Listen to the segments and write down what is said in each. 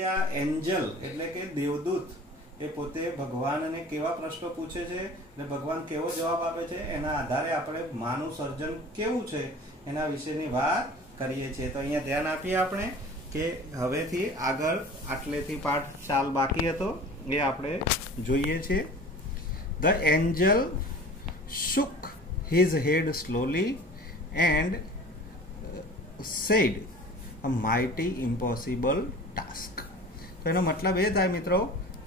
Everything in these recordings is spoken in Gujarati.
જે આ એન્જલ એટલે કે દેવદૂત એ પોતે ભગવાનને કેવા પ્રશ્નો પૂછે છે અને ભગવાન કેવો જવાબ આપે છે એના આધારે આપણે માનું સર્જન કેવું છે એના વિશેની વાત કરીએ છીએ. તો અહીંયા ધ્યાન આપીએ આપણે કે હવેથી આગળ આટલેથી પાઠ ચાલ બાકી હતો એ આપણે જોઈએ છીએ. The angel shook his head slowly and said, a mighty impossible task. તો એનો મતલબ એ થાય મિત્રો,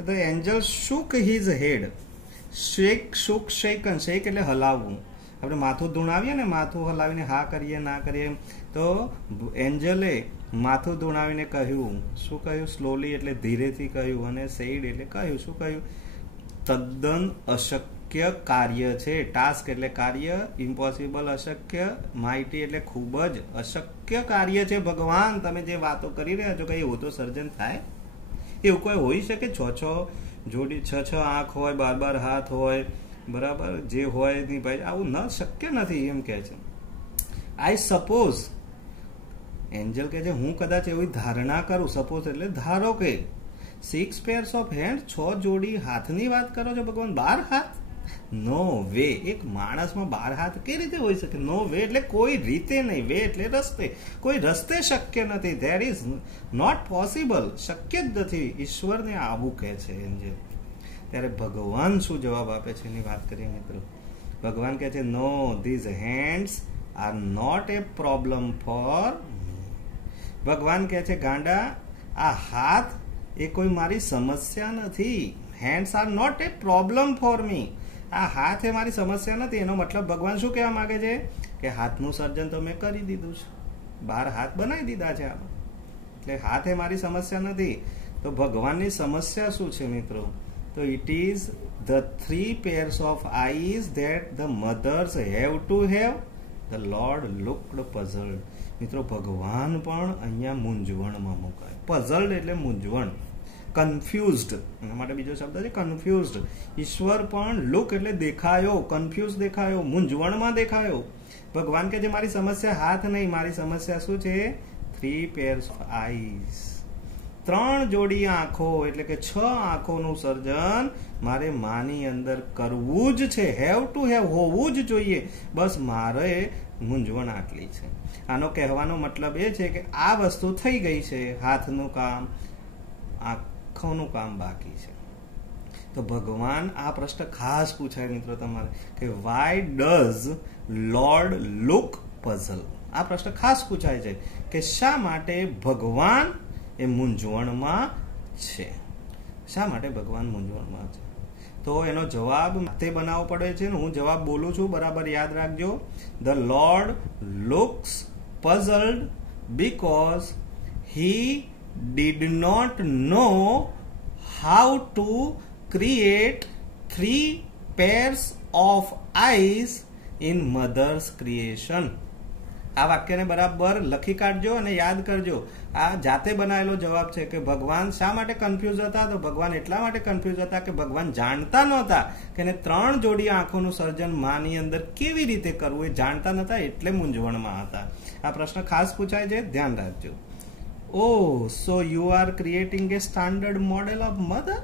the angel shook his head. shook shaken, shake એટલે હલાવવું. આપણે માથું ધૂણાવીએ ને, માથું હલાવીને હા કરીએ ના કરીએ, તો એન્જલે માથું ધૂણાવીને કહ્યું. શું કહ્યું? સ્લોલી એટલે ધીરેથી કહ્યું, અને સેડ એટલે કહ્યું. શું કહ્યું? તદ્દન અશક્ય કાર્ય છે. ટાસ્ક એટલે કાર્ય, ઇમ્પોસિબલ અશક્ય, માઇટી એટલે ખૂબ જ અશક્ય કાર્ય છે. ભગવાન તમે જે વાતો કરી રહ્યા છો, કઈ એવું તો સર્જન થાય? એવું કોઈ હોઈ શકે? છ જોડી, છ આંખ હોય, 12 હાથ હોય, બરાબર, જે હોય નહીં ભાઈ, આવું ન શક્ય નથી એમ કે છે. આઈ સપોઝ, એન્જલ કે છે હું કદાચ એવી ધારણા કરું. સપોઝ એટલે ધારો કે 6 pairs of hands, 6 જોડી હાથની વાત કરો છો ભગવાન? 12 હાથ? નો વે. એક માણસમાં 12 હાથ કઈ રીતે હોઈ શકે? નો વે એટલે કોઈ રીતે નહીં. વે એટલે રસ્તે. કોઈ રસ્તે શક્ય નથી. That is not possible. શક્ય જ નથી. ઈશ્વરને આવું કહે છે એન્જલ. ત્યારે ભગવાન શું જવાબ આપે છે એની વાત કરીએ મિત્રો. ભગવાન કહે છે no, these hands are not a problem for. ભગવાન કહે છે ગાંડા, આ હાથ એ કોઈ મારી સમસ્યા નથી. Hands are not a problem for me. આ હાથ એ મારી સમસ્યા નથી. એનો મતલબ ભગવાન શું કહેવા માંગે છે કે હાથનું સર્જન તો મેં કરી દીધું છે. 12 હાથ બનાવી દીધા છે આપણે, એટલે હાથ એ મારી સમસ્યા નથી. તો ભગવાનની સમસ્યા શું છે મિત્રો? તો it is the 3 pairs of eyes that the mothers have to have. The Lord looked puzzled. મિત્રો ભગવાન પણ અહીંયા મૂંઝવણમાં મુકાય. પઝલ્ડ એટલે મૂંઝવણ, કન્ફ્યુઝડ, એના માટે બીજો શબ્દ છે કન્ફ્યુઝડ. ઈશ્વર પણ લુક એટલે દેખાયો, કન્ફ્યુઝ દેખાયો, મૂંઝવણમાં દેખાયો. ભગવાન કે જે મારી સમસ્યા હાથ નહીં, મારી સમસ્યા શું છે? 3 pairs of eyes. 3 જોડી આંખો એટલે કે 6 આંખોનું સર્જન મારે માની અંદર કરવું જ છે. હેવ ટુ હેવ, હોવું જ જોઈએ. બસ મારે મૂંઝવણ આટલી છે. આનો કહેવાનો મતલબ એ છે કે આ વસ્તુ થઈ ગઈ છે, હાથનું કામ, આંખોનું કામ બાકી છે. તો ભગવાન આ પ્રશ્ન ખાસ પૂછાય મિત્રો તમારે કે why does lord look puzzle. આ પ્રશ્ન ખાસ પૂછાય છે કે શા માટે ભગવાન એ મૂંઝવણમાં છે. શા માટે ભગવાન મૂંઝવણમાં છે? તો એનો જવાબ તે બનાવવો પડે છે ને હું જવાબ બોલું છું, બરાબર યાદ રાખજો. The lord looks puzzled because he did not know how to create 3 pairs of eyes in mother's creation. આ વાક્યને બરાબર લખી કાઢજો અને યાદ કરજો. આ જાતે બનાવેલો જવાબ છે કે ભગવાન શા માટે કન્ફ્યુઝ હતા? તો ભગવાન એટલા માટે કન્ફ્યુઝ હતા કે ભગવાન જાણતા નહોતા કે 3 જોડી આંખોનું સર્જન માની અંદર કેવી રીતે કરવું. એ જાણતા નહોતા એટલે મૂંઝવણમાં હતા. આ પ્રશ્ન ખાસ પૂછાય છે, ધ્યાન રાખજો. Oh, so you are creating a standard model of mother.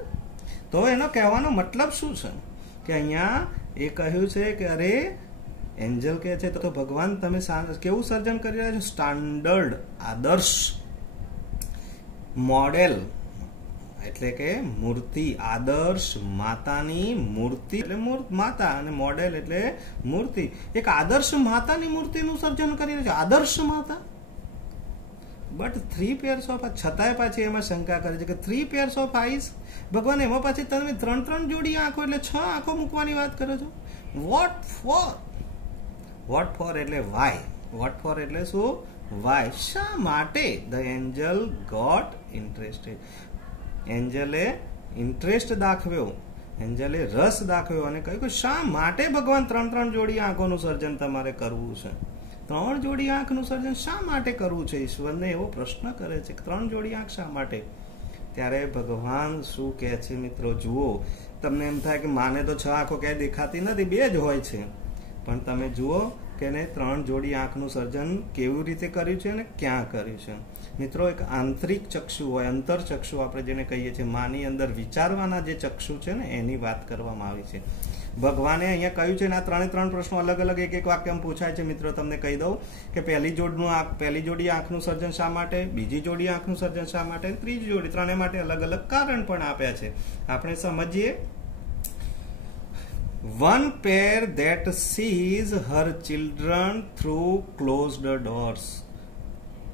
તો એનો કહેવાનો મતલબ શું છે કે અહીંયા એ કહ્યું છે કે અરે એન્જલ કહે છે તો ભગવાન તમે કેવું સર્જન કરી રહ્યા છો? સ્ટાન્ડર્ડ, આદર્શ, મોડેલ એટલે કે મૂર્તિ. આદર્શ માતાની મૂર્તિ એટલે માતા, અને મોડેલ એટલે મૂર્તિ. એક આદર્શ માતાની મૂર્તિનું સર્જન કરી રહ્યો છે. આદર્શ માતા. બટ 3 pairs of, છતાંય પાછી એમાં શંકા કરે છે કે 3 pairs of eyes. ભગવાન એમાં પાછી તમે 3 જોડી આંખો એટલે 6 આંખો મૂકવાની વાત કરો છો. What for? વોટ ફોર એટલે વાય. વોટ ફોર એટલે શું? વાય. શા માટે? The angel got interested. એન્જલે ઇન્ટરેસ્ટ દાખવ્યો, એન્જલે રસ દાખવ્યો અને કહ્યું કે શા માટે ભગવાન 3 જોડી આંખોનું સર્જન તમારે કરવું છે? 3 જોડી આંખનું સર્જન શા માટે કરવું છે? ઈશ્વરને એવો પ્રશ્ન કરે છે કે 3 જોડી આંખ શા માટે? ત્યારે ભગવાન શું કહે છે મિત્રો જુઓ. તમને એમ થાય કે માને તો 6 આંખો ક્યાંય દેખાતી નથી, 2 જ હોય છે. પણ તમે જુઓ કે 3 જોડી આંખનું સર્જન કેવી રીતે કર્યું છે અને ક્યાં કર્યું છે. મિત્રો એક આંતરિક ચક્ષુ હોય, અંતરચક્ષુ આપણે જેને કહીએ છીએ, માની અંદર વિચારવાના જે ચક્ષુ છે ને એની વાત કરવામાં આવી છે. ભગવાને અહીંયા કહ્યું છે ને આ ત્રણ પ્રશ્નો અલગ અલગ એક વાક્યમાં પૂછાય છે. મિત્રો તમને કહી દઉં કે પહેલી જોડી આંખનું સર્જન શા માટે, બીજી જોડી આંખનું સર્જન શા માટે, ત્રીજી જોડી, ત્રણે માટે અલગ અલગ કારણ પણ આપ્યા છે. આપણે સમજીએ. One pair that sees her children through closed doors.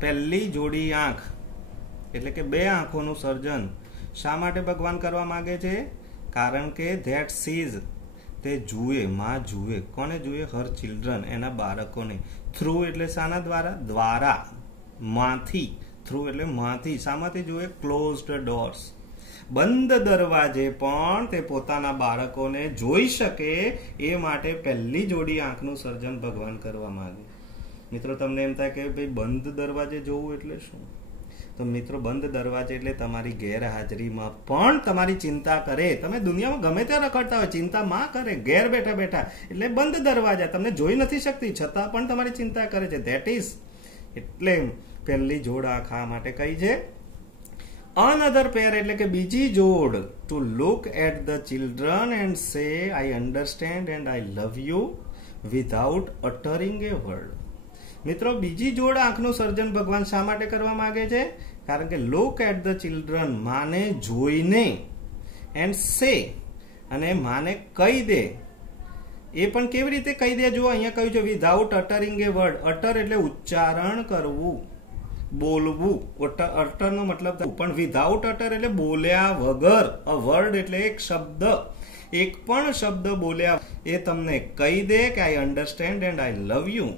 પહેલી જોડી આંખ એટલે કે બે આંખોનું સર્જન શા માટે ભગવાન કરવા માંગે છે? કારણ કે that sees તે જુએ, માં જુએ. કોને જુએ? હર ચિલ્ડ્રન, એના બાળકોને. થ્રુ એટલે શાના દ્વારા? દ્વારા, માંથી. થ્રુ એટલે માંથી. શામાંથી જુએ? ક્લોઝડ ડોર્સ, બંધ દરવાજે પણ તે પોતાના બાળકોને જોઈ શકે એ માટે પહેલી જોડી આંખનું સર્જન ભગવાન કરવા માંગે. મિત્રો તમને એમ થાય કે ભાઈ બંધ દરવાજે જોવું એટલે શું? તો મિત્રો બંધ દરવાજે એટલે તમારી ગેરહાજરીમાં પણ તમારી ચિંતા કરે. તમે દુનિયામાં ગમે ત્યાં રખડતા હોય, ચિંતા માં કરે ઘેર બેઠા બેઠા. એટલે બંધ દરવાજા, તમને જોઈ નથી શકતી છતાં પણ તમારી ચિંતા કરે છે. ધેટ ઇઝ એટલે પહેલી જોડ આંખ આ માટે કઈ છે? Another pair એટલે કે બીજી જોડ, to look at the children and say I understand and I love you without uttering a word. મિત્રો બીજી જોડ આંખનું સર્જન ભગવાન શા માટે કરવા માંગે છે? કારણ કે look at the children, માને જોઈને, and say, અને માને કહી દે. એ પણ કેવી રીતે કહી દે? જો અહીંયા કહ્યું છે without uttering a word. utter એટલે ઉચ્ચારણ કરવું, બોલવું. અટર નો મતલબ પણ વિધાઉટ અટર એટલે બોલ્યા વગર. અ વર્ડ એટલે એક શબ્દ, એક પણ શબ્દ બોલ્યા. એ તમને કહી દે કે આઈ understand and I love you,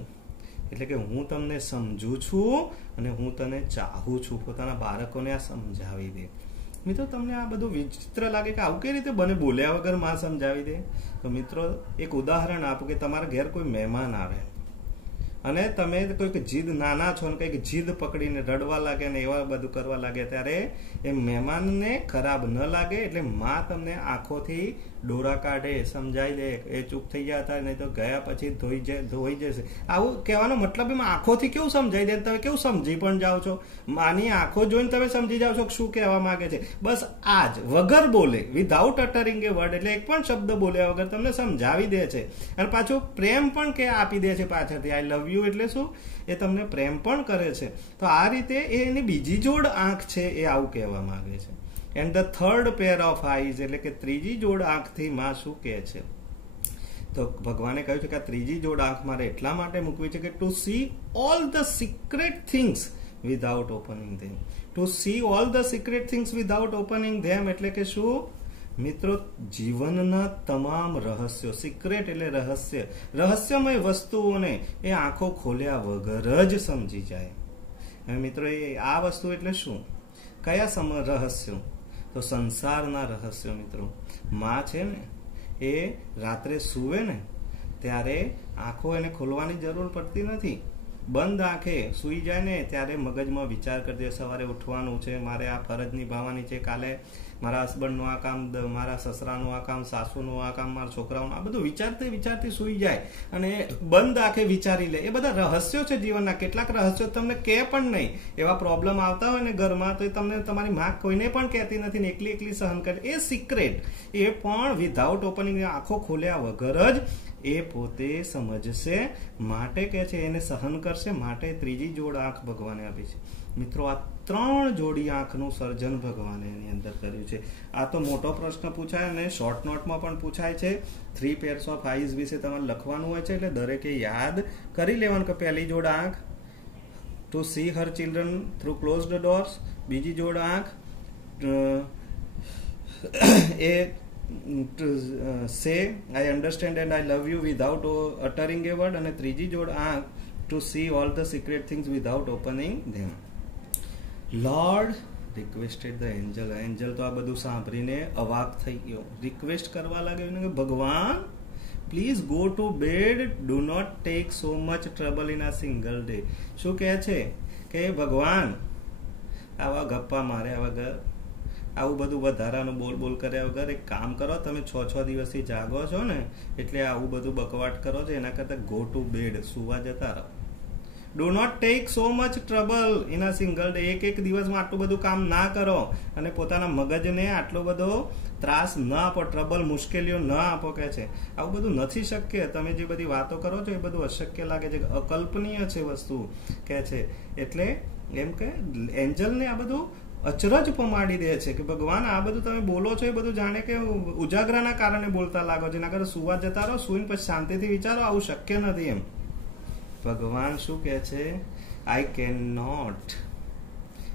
એટલે કે હું તમને સમજુ છું અને હું તને ચાહું છું. પોતાના બાળકોને આ સમજાવી દે. મિત્રો તમને આ બધું વિચિત્ર લાગે કે આવું કઈ રીતે બને? બોલ્યા વગર માં સમજાવી દે. તો મિત્રો એક ઉદાહરણ આપો કે તમારા ઘેર કોઈ મહેમાન આવે અને તમે કોઈક જીદ, નાના છો ને કંઈક જીદ પકડીને રડવા લાગે ને એવા બધું કરવા લાગે, ત્યારે એ મહેમાનને ખરાબ ન લાગે એટલે માં તમને આંખોથી ડોરા કાઢે, સમજાઈ દે એ ચૂપ થઈ ગયા હતા, નહીં તો ગયા પછી ધોઈ જશે. આવું કહેવાનો મતલબ એમાં આંખોથી કેવું સમજાઈ દે, તમે કેવું સમજી પણ જાઓ છો. માની આંખો જોઈને તમે સમજી જાઓ છો શું કહેવા માંગે છે. બસ આ જ, વગર બોલે, વિધાઉટ અટરિંગ એ વર્ડ, એટલે એક પણ શબ્દ બોલ્યા વગર તમને સમજાવી દે છે. અને પાછું પ્રેમ પણ કે આપી દે છે પાછળથી. આઈ લવ યુ એટલે શું? એ તમને પ્રેમ પણ કરે છે. તો આ રીતે એની બીજી જોડ આંખ છે એ આવું કહેવા માંગે છે. And the third pair of eyes એટલે કે ત્રીજી જોડ આંખથી માં શું કહે છે? તો ભગવાને કહ્યું છે કે આ ત્રીજી જોડ આંખ મારે એટલા માટે મૂકવી છે કે to see all the secret things without opening them. To see all the secret things without opening them એટલે કે શું? મિત્રો જીવનના તમામ રહસ્યો, સિક્રેટ એટલે રહસ્ય, રહસ્યમય વસ્તુઓને એ આંખો ખોલ્યા વગર જ સમજી જાય. હવે મિત્રો એ આ વસ્તુ એટલે શું? કયા રહસ્યો? તો સંસારના રહસ્યો. મિત્રો માં છે ને એ રાત્રે સૂવે ને ત્યારે આંખો એને ખોલવાની જરૂર પડતી નથી. બંધ આંખે સૂઈ જાય ને ત્યારે મગજમાં વિચાર કરી દે, સવારે ઉઠવાનું છે, મારે આ ફરજ નિભાવવાની છે, કાલે મારા હસબન્ડનું આ કામ, મારા સસરાનું આ કામ, સાસુનું આ કામ, મારા છોકરાઓનું, આ બધું વિચારતી વિચારતી સૂઈ જાય અને બંધ આંખે વિચારી લે. એ બધા રહસ્યો છે જીવનના. કેટલાક રહસ્યો તમને કહે પણ નહીં. એવા પ્રોબ્લેમ આવતા હોય ને ઘરમાં તો તમને તમારી માં કોઈને પણ કહેતી નથી ને એકલી એકલી સહન કરે. એ સિક્રેટ, એ પણ વિધાઉટ ઓપનિંગ, આંખો ખોલ્યા વગર જ એ પોતે સમજશે, માટે કે છે એને સહન કરશે. માટે ત્રીજી જોડ આંખ ભગવાને આપી છે. મિત્રો આ ત્રણ જોડી આંખનું સર્જન ભગવાને એની અંદર કર્યું છે. આ તો મોટો પ્રશ્ન પૂછાય અને શોર્ટ નોટમાં પણ પૂછાય છે. 3 pairs of eyes વિશે તમારે લખવાનું હોય છે, એટલે દરેકે યાદ કરી લેવાનું કે પહેલી જોડ આંખ ટુ સી હર ચિલ્ડ્રન થ્રુ ક્લોઝડ ડોર્સ, બીજી જોડ આંખ એ say I understand and I love you without uttering a word, અને ત્રીજી જોડ આંખ to see all the secret things without opening them. Lord requested the angel. Angel તો આ બધું સાંભળીને અવાક થઈ ગયો, રિક્વેસ્ટ કરવા લાગ્યો કે ભગવાન please go to bed, do not take so much trouble in a single day. શું કહે છે કે ભગવાન આવા ગપ્પા માર્યા વગર, આવું બધું વધારાનું બોલ કર્યા વગર એક કામ કરો, તમે 6 દિવસથી જાગો છો ને એટલે આવું બધું બકવાટ કરો છો, એના કરતા ગો ટુ બેડ, સુવા જતા રહો. Do not take so much trouble in a single day. એક દિવસમાં આટલું બધું કામ ના કરો અને પોતાના મગજને આટલો બધો ત્રાસ ન આપો, ટ્રબલ, મુશ્કેલીઓ ન આપો કે છે. આવું બધું નથી શક્ય. તમે જે બધી વાતો કરો છો એ બધું અશક્ય લાગે છે, અકલ્પનીય છે વસ્તુ કે છે. એટલે એમ કે એન્જલને આ બધું અચરજ પમાડી દે છે કે ભગવાન આ બધું તમે બોલો છો એ બધું જાણે કે ઉજાગરાના કારણે બોલતા લાગો છો. એના કરતા સુવા જતા રહો, સુઈને પછી શાંતિથી વિચારો, આવું શક્ય નથી એમ. ભગવાન શું કે છે? આઈ કેન નોટ,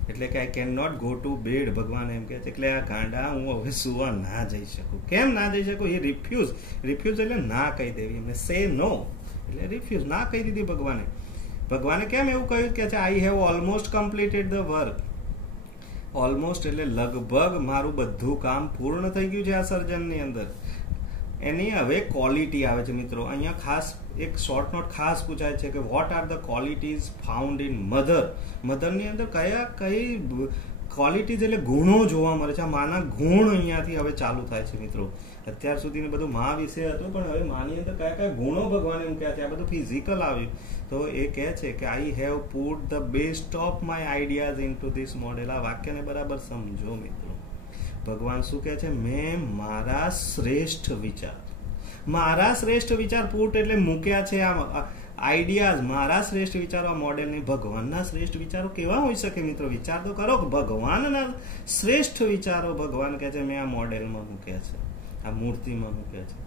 એટલે કે I can not go to bed. ભગવાન એમ કે છે એટલે આ ગાંડા હું હવે સુવા ના જઈ શકું. કેમ ના જઈ શકું? એ રિફ્યુઝ. રિફ્યુઝ એટલે ના કહી દેવી, એમને સે નો એટલે રિફ્યુઝ, ના કહી દીધી ભગવાને. ભગવાને કેમ એવું કહ્યું કે I have almost completed the work. Almost એટલે લગભગ મારું બધું કામ પૂર્ણ થઈ ગયું છે આ સર્જનની અંદર. એની હવે ક્વોલિટી આવે છે મિત્રો. અહીંયા ખાસ એક શોર્ટ નોટ ખાસ પૂછાય છે કે what are the qualities found in mother. મધરની અંદર કઈ ક્વોલિટીઝ એટલે ગુણો જોવા મળે છે. આ માના ગુણ અહીંયાથી હવે ચાલુ થાય છે મિત્રો. અત્યાર સુધી બધું મા વિશે હતું, પણ હવે માની અંદર કયા ગુણો ભગવાન એમ કહે છે. આ બધું ફિઝિકલ આવ્યું તો એ કહે છે કે I have put the best of my ideas in two this model. આ વાક્યને બરાબર સમજો મિત્રો. ભગવાન શું કહે છે? મેં મારા શ્રેષ્ઠ વિચાર પુટ એટલે મૂક્યા છે આ આઈડિયાઝ, મારા શ્રેષ્ઠ વિચારો આ મોડેલની. ભગવાનના શ્રેષ્ઠ વિચારો કેવા હોઈ શકે મિત્રો? વિચાર તો કરો. ભગવાનના શ્રેષ્ઠ વિચારો ભગવાન કહે છે મેં આ મોડેલમાં મૂક્યા છે, આ મૂર્તિમાં મૂક્યા છે.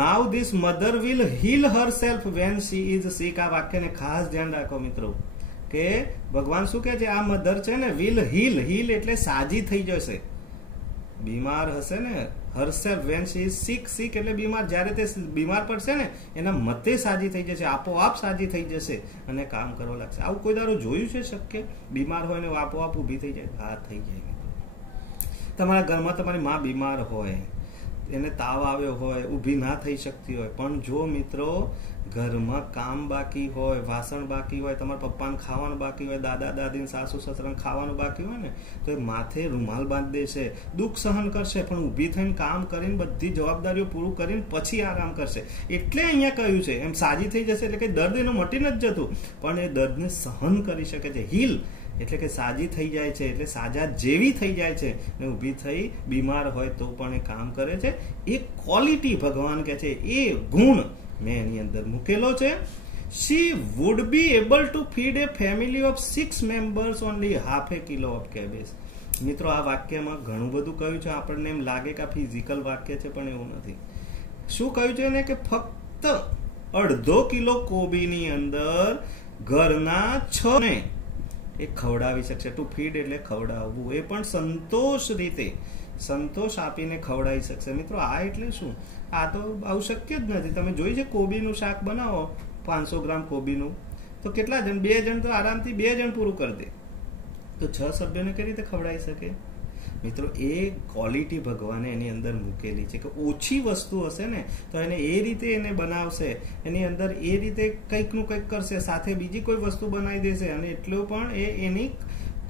Now this mother will heal herself when she is sick. આ વાક્યને ખાસ ધ્યાન રાખો મિત્રો કે ભગવાન શું કહે છે? આ મધર છે ને વિલ હીલ. હીલ એટલે સાજી થઈ જશે. બીમાર હશે ને હરસેલ્ફ વેન શી ઇઝ સિક. સિક એટલે બીમાર. જ્યારે તે બીમાર પડશે ને એના મતે સાજી થઈ જશે, આપોઆપ સાજી થઈ જશે અને કામ કરવા લાગશે. આવું કોઈ દારો જોયું છે શક્ય? બીમાર હોય ને આપોઆપ ઊભી થઈ જાય? હા, થઈ જાય. તમારા ઘરમાં તમારી માં બીમાર હોય, એને તાવ આવ્યો હોય, ઊભી ના થઈ શકતી હોય, પણ જો મિત્રો ઘરમાં કામ બાકી હોય, વાસણ બાકી હોય, તમારા પપ્પાને ખાવાનું બાકી હોય, દાદા દાદી સાસુ સસરાને ખાવાનું બાકી હોય ને તો એ માથે રૂમાલ બાંધી દેશે, દુઃખ સહન કરશે, પણ ઊભી થઈને કામ કરીને બધી જવાબદારીઓ પૂરું કરીને પછી આરામ કરશે. એટલે અહીંયા કહ્યું છે એમ સાજી થઈ જશે. એટલે કે દર્દ એનું મટી નથી જતું, પણ એ દર્દને સહન કરી શકે છે. હીલ એટલે કે સાજી થઈ જાય છે, એટલે સાજા જેવી થઈ જાય છે ને ઊભી થઈ બીમાર હોય તો પણ એ કામ કરે છે. એ ક્વોલિટી ભગવાન કહે છે, એ ગુણ મેં એની અંદર મૂકેલો છે. She would be able to feed a family of 6 members only half a kilo of cabbage. મિત્રો આ વાક્યમાં ઘણું બધું કહ્યું છે. આપણને એમ લાગે કે આ ફિઝિકલ વાક્ય છે, પણ એવું નથી. શું કહ્યું છે ને કે ફક્ત 1/2 કિલો કોબીની અંદર ઘરના 6 ને એ ખવડાવી શકશે. ટુ ફીડ એટલે ખવડાવવું, એ પણ સંતોષ રીતે, સંતોષ આપીને ખવડાવી શકશે. મિત્રો આ એટલે શું? આ તો આવું શક્ય જ નથી. તમે જોઈ છે કોબીનું શાક બનાવો 500 ગ્રામ કોબીનું તો કેટલા જણ? 2 જણ તો આરામથી 2 જણ પૂરું કરી દે. તો 6 સભ્યોને કઈ રીતે ખવડાવી શકે? મિત્રો એ ક્વોલિટી ભગવાને એની અંદર મૂકેલી છે કે ઓછી વસ્તુ હશે ને તો એને એ રીતે એને બનાવશે, એની અંદર એ રીતે કંઈકનું કંઈક કરશે, સાથે બીજી કોઈ વસ્તુ બનાવી દેશે, અને એટલું પણ એ એની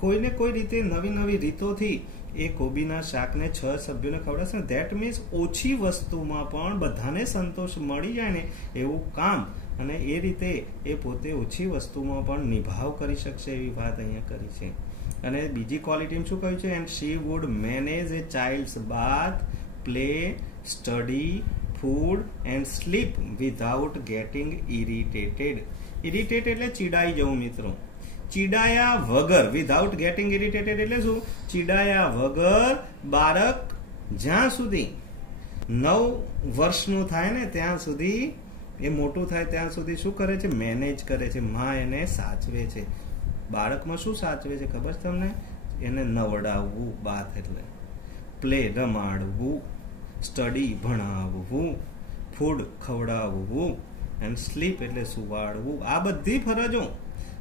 કોઈને કોઈ રીતે નવી નવી રીતોથી એ કોબીના શાકને 6 સભ્યોને ખવડાવશે. ધેટ મીન્સ ઓછી વસ્તુમાં પણ બધાને સંતોષ મળી જાય ને એવું કામ, અને એ રીતે એ પોતે ઓછી વસ્તુમાં પણ નિભાવ કરી શકશે એવી વાત અહીંયા કરી છે. અને બીજી ક્વોલિટી શું કહ્યું છે? And she would manage a child's bath, play, study, food and sleep without getting irritated. Irritated એટલે ચીડાઈ જવું મિત્રો. ચીડાયા વગર, વિધાઉટ ગેટિંગ ઇરિટેટેડ એટલે શું? ચીડાયા વગર બાળક જ્યાં સુધી 9 વર્ષનું થાય ને ત્યાં સુધી, એ મોટું થાય ત્યાં સુધી શું કરે છે? મેનેજ કરે છે. માં એને સાચવે છે. બાળકમાં શું સાચવે છે ખબર છે તમને? એને નવડાવવું, બાથ એટલે પ્લે રમાડવું, સ્ટડી ભણાવવું, ફૂડ ખવડાવવું, એન્ડ સ્લીપ એટલે સુવાડવું. આ બધી ફરજો.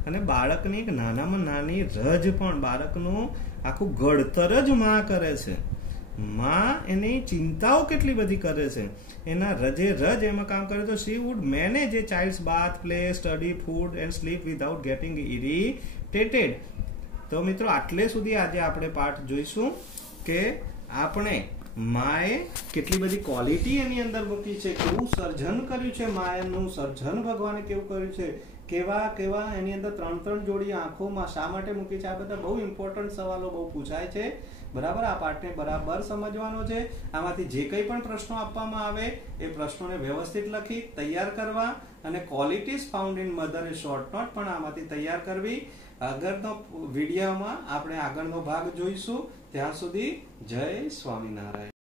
અને બાળકની એક નાનામાં નાની રજ પણ, બાળકનું આખું ઘડતર જ માં કરે છે. માં એની ચિંતાઓ કેટલી બધી કરે છે, એના રજે રજ એમાં કામ કરે. તો she would manage a child's bath, play, study, food and sleep without getting irritated. તો મિત્રો આટલે સુધી આજે આપણે પાઠ જોઈશું કે આપણે માએ કેટલી બધી ક્વોલિટી એની અંદર મૂકી છે, કેવું સર્જન કર્યું છે, માનું સર્જન ભગવાને કેવું કર્યું છે કેવા કેવા એની અંદર 3 જોડી આંખોમાં શા માટે મૂકી છે? આ બધા બહુ ઇમ્પોર્ટન્ટ સવાલો બહુ પૂછાય છે. બરાબર, આ પાઠને બરાબર સમજવાનો છે. આમાંથી જે કંઈ પણ પ્રશ્નો આપવામાં આવે એ પ્રશ્નોને વ્યવસ્થિત લખી તૈયાર કરવા અને qualities found in mother A short note પણ આમાંથી તૈયાર કરવી. આગળનો વિડીયોમાં આપણે આગળનો ભાગ જોઈશું. ત્યાં સુધી જય સ્વામિનારાયણ.